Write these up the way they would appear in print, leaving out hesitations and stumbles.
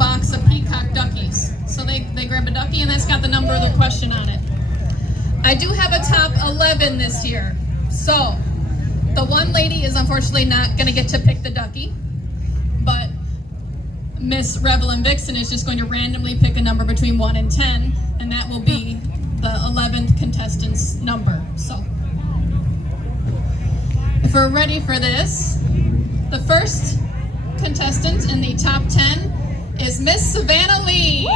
box of peacock duckies. So they grab a ducky and that's got the number of the question on it. I do have a top 11 this year. So the one lady is unfortunately not going to get to pick the ducky, but Miss Revel and Vixen is just going to randomly pick a number between 1 and 10, and that will be the 11th contestant's number. So if we're ready for this, the first contestant in the top 10 is Miss Savannah Lee.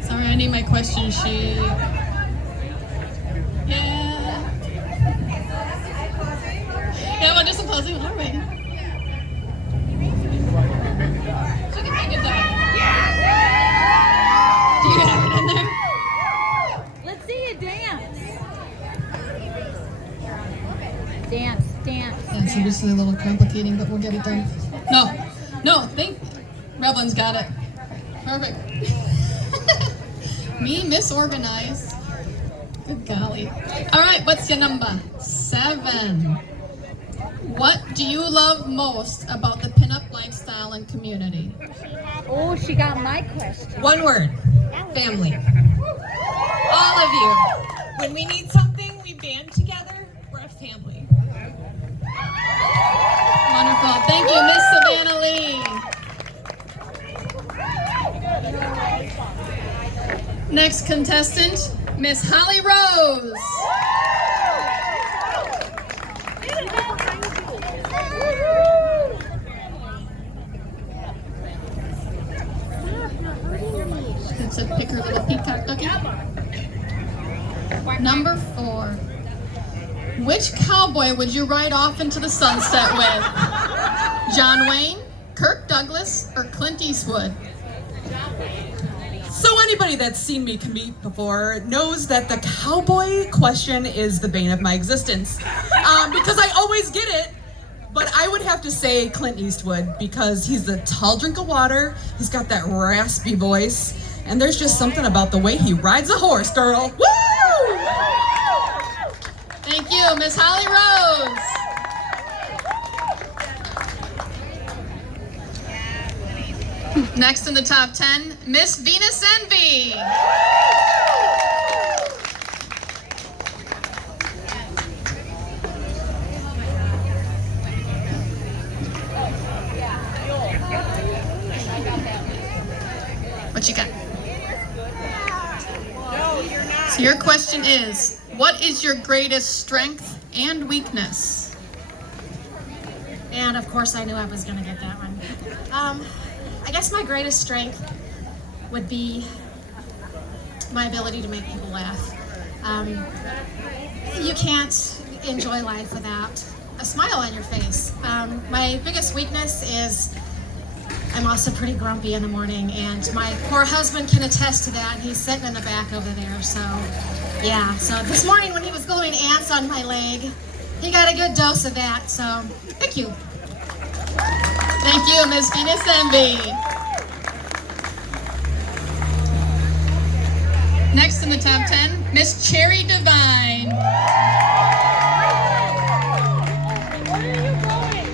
Sorry, I need my question sheet. Yeah. Yeah, well, just a puzzle. All right. So you can think of that. Do you have it in there? Let's see you dance. Dance. Yeah, so this is a little complicating, but we'll get it done. No, Revlin's got it. Perfect. Me, misorganized. Good golly. All right, what's your number? 7. What do you love most about the pinup lifestyle and community? Oh, she got my question. One word, family. All of you. When we need something, we band together. We're a family. Wonderful. Thank you, Miss Savannah Lee. Next contestant, Miss Holly Rose. It's a pick her little peacock ducky. Number 4. Which cowboy would you ride off into the sunset with? John Wayne, Kirk Douglas, or Clint Eastwood? So anybody that's seen me compete before knows that the cowboy question is the bane of my existence. Because I always get it, but I would have to say Clint Eastwood because he's a tall drink of water, he's got that raspy voice, and there's just something about the way he rides a horse, girl. Woo! Thank you, Miss Holly Rose. Next in the top 10, Miss Venus Envy. What you got? So your question is, what is your greatest strength and weakness? And of course I knew I was going to get that one. I guess my greatest strength would be my ability to make people laugh. You can't enjoy life without a smile on your face. My biggest weakness is I'm also pretty grumpy in the morning, and my poor husband can attest to that. He's sitting in the back over there, so yeah. So this morning when he was going ants on my leg, he got a good dose of that, so thank you. Thank you, Miss Venus Envy. Next in the top 10, Miss Cherry Divine. Where are you going?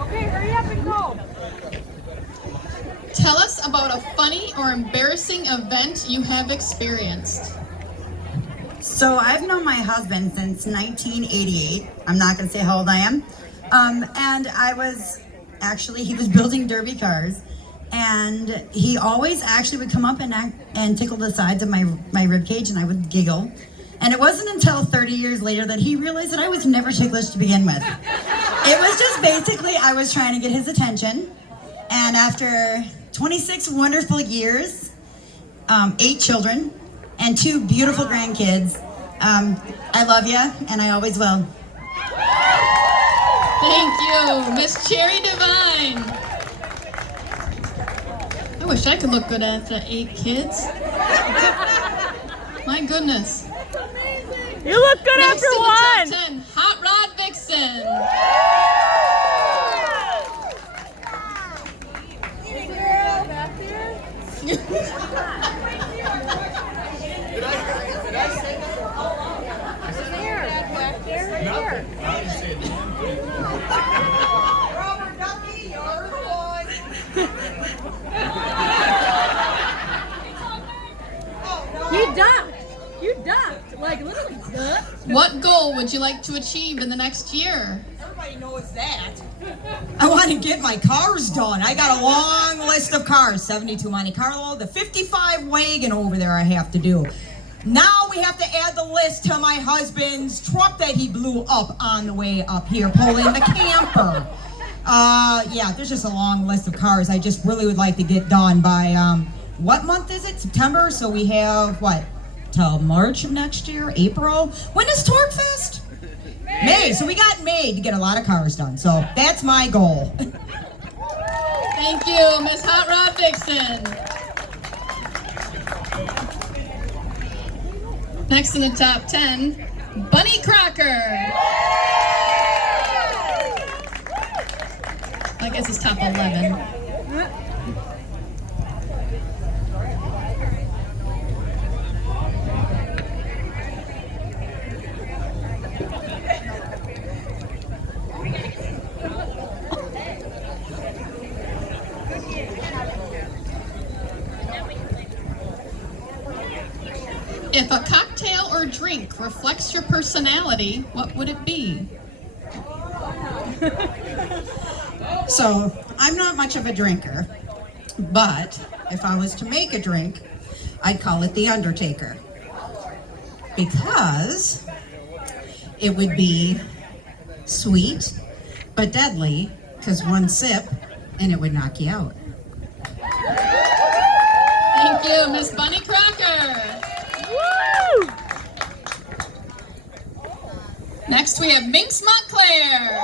Okay, hurry up and go. Tell us about a funny or embarrassing event you have experienced. So I've known my husband since 1988. I'm not going to say how old I am. And he was building derby cars. And he always actually would come up and tickle the sides of my rib cage, and I would giggle. And it wasn't until 30 years later that he realized that I was never ticklish to begin with. It was just basically I was trying to get his attention. And after 26 wonderful years, 8 children, and 2 beautiful grandkids, I love you, and I always will. Thank you, Miss Cherry Divine. I wish I could look good after 8 kids. My goodness. You look good Next after to the one. top 10, Hot Rod Vixen. You ducked. You ducked. Like literally ducked. What goal would you like to achieve in the next year? Everybody knows that. I want to get my cars done. I got a long list of cars. 72 Monte Carlo, the 55 wagon over there I have to do. Now we have to add the list to my husband's truck that he blew up on the way up here, pulling the camper. Yeah, there's just a long list of cars I just really would like to get done by, what month is it? September? So we have, what, till March of next year? April? When is Torquefest? May. So we got May to get a lot of cars done. So that's my goal. Thank you, Miss Hot Rod Vixen. Next in the top 10, Bunny Crocker. I guess it's top 11. If a cocktail or drink reflects your personality, what would it be? So, I'm not much of a drinker, but if I was to make a drink, I'd call it the Undertaker. Because it would be sweet, but deadly, because one sip and it would knock you out. Thank you, Miss Bunny Crocker. Woo! Next we have Minx Montclair.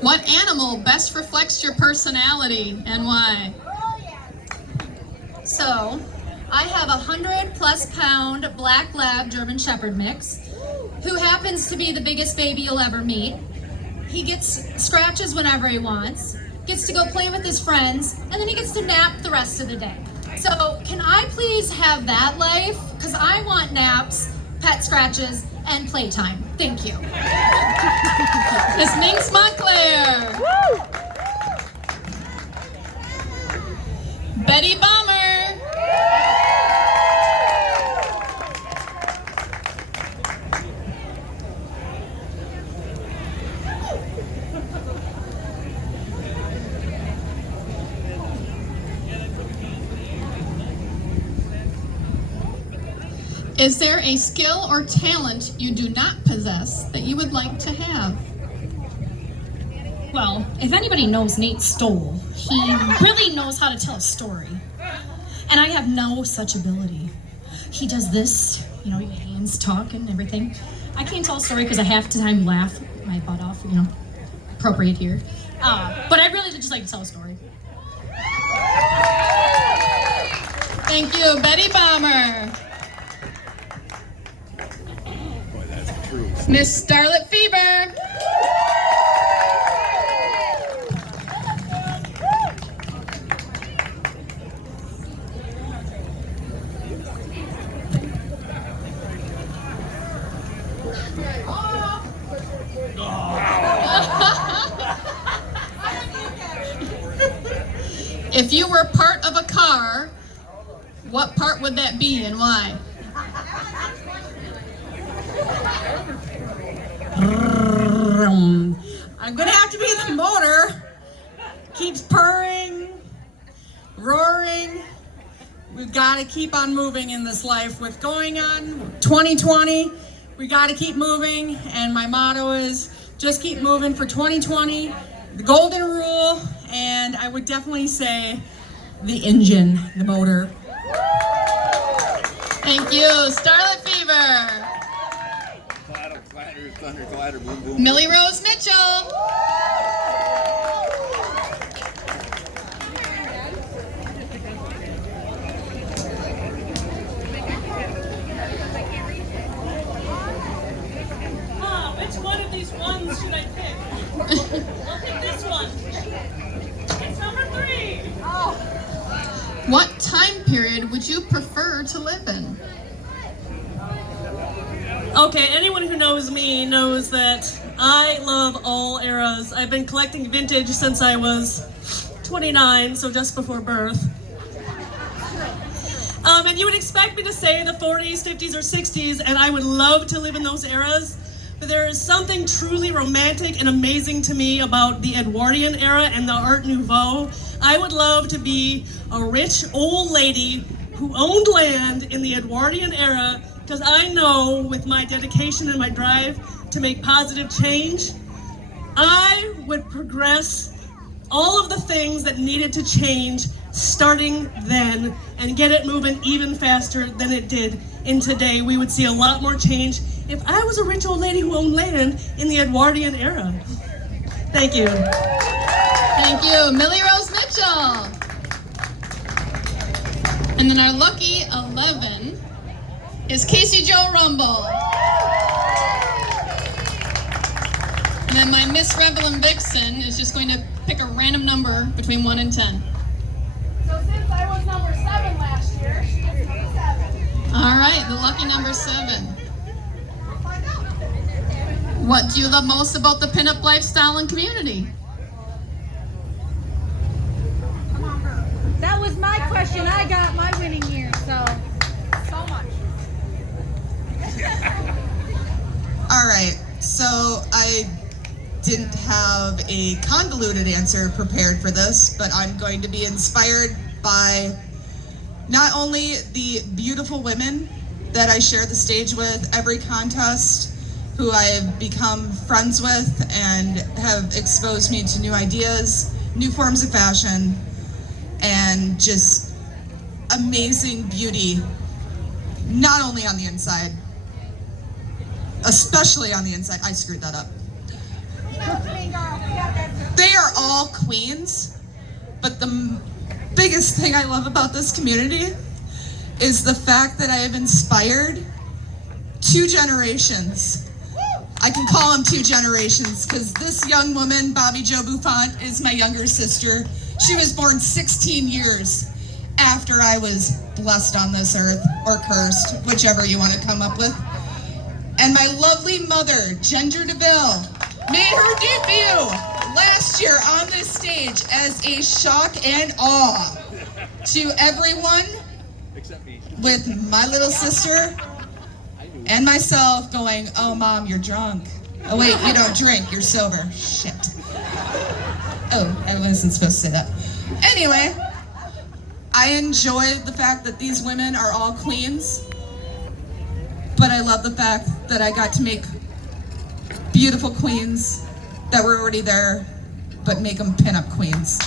What animal best reflects your personality and why? So, I have a 100+ pound black lab German Shepherd mix, who happens to be the biggest baby you'll ever meet. He gets scratches whenever he wants, gets to go play with his friends, and then he gets to nap the rest of the day. So, can I please have that life? Because I want naps, pet scratches, and playtime. Thank you. Miss Minx Montclair. Woo! Betty Bomber. Is there a skill or talent you do not possess that you would like to have? Well, if anybody knows Nate Stoll, he really knows how to tell a story. And I have no such ability. He does this, you know, your hands talk and everything. I can't tell a story because I half the time laugh my butt off, you know, appropriate here. But I really just like to tell a story. Thank you, Betty Bomber. Miss Starlet Fever. If you were part of a car, what part would that be and why? I'm gonna have to be the motor. Keeps purring, roaring. We've got to keep on moving in this life. With going on 2020, we got to keep moving. And my motto is just keep moving for 2020. The golden rule, and I would definitely say the engine, the motor. Thank you. Starlet Fever. Clatter, clatter, thunder, clatter, boom, boom. Millie Rose Mitchell. Which one of these ones should I pick? I'll pick this one. It's number 3. What time period would you prefer to live in? Okay, anyone who knows me knows that I love all eras. I've been collecting vintage since I was 29, so just before birth. And you would expect me to say the 40s, 50s, or 60s, and I would love to live in those eras. But there is something truly romantic and amazing to me about the Edwardian era and the Art Nouveau. I would love to be a rich old lady who owned land in the Edwardian era, because I know with my dedication and my drive to make positive change, I would progress all of the things that needed to change starting then and get it moving even faster than it did in today. We would see a lot more change if I was a rich old lady who owned land in the Edwardian era. Thank you. Thank you. Millie Rose Mitchell. And then our lucky 11 is Casey Jo Rumble. And then my Miss Rebel and Vixen is just going to pick a random number between 1 and 10. So since I was number 7 last year, she gets number 7. All right, the lucky number 7. What do you love most about the pinup lifestyle and community? That was my question. I got my winning year, so much. All right, so I didn't have a convoluted answer prepared for this, but I'm going to be inspired by not only the beautiful women that I share the stage with every contest, who I've become friends with and have exposed me to new ideas, new forms of fashion, and just amazing beauty, not only on the inside, especially on the inside. I screwed that up. They are all queens, but the biggest thing I love about this community is the fact that I have inspired 2 generations. I can call them 2 generations because this young woman, Bobby Jo Buffont, is my younger sister. She was born 16 years after I was blessed on this earth, or cursed, whichever you want to come up with. And my lovely mother, Ginger DeVille, made her debut last year on this stage as a shock and awe to everyone, with my little sister and myself going, "Oh, Mom, you're drunk. Oh, wait, you don't drink, you're sober. Shit. Oh, I wasn't supposed to say that." Anyway, I enjoy the fact that these women are all queens, but I love the fact that I got to make beautiful queens that were already there, but make them pinup queens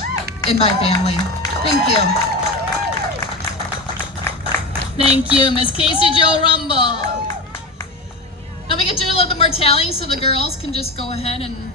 in my family. Thank you. Thank you, Miss Casey Jo Rumble. Now we get to do a little bit more tallying so the girls can just go ahead and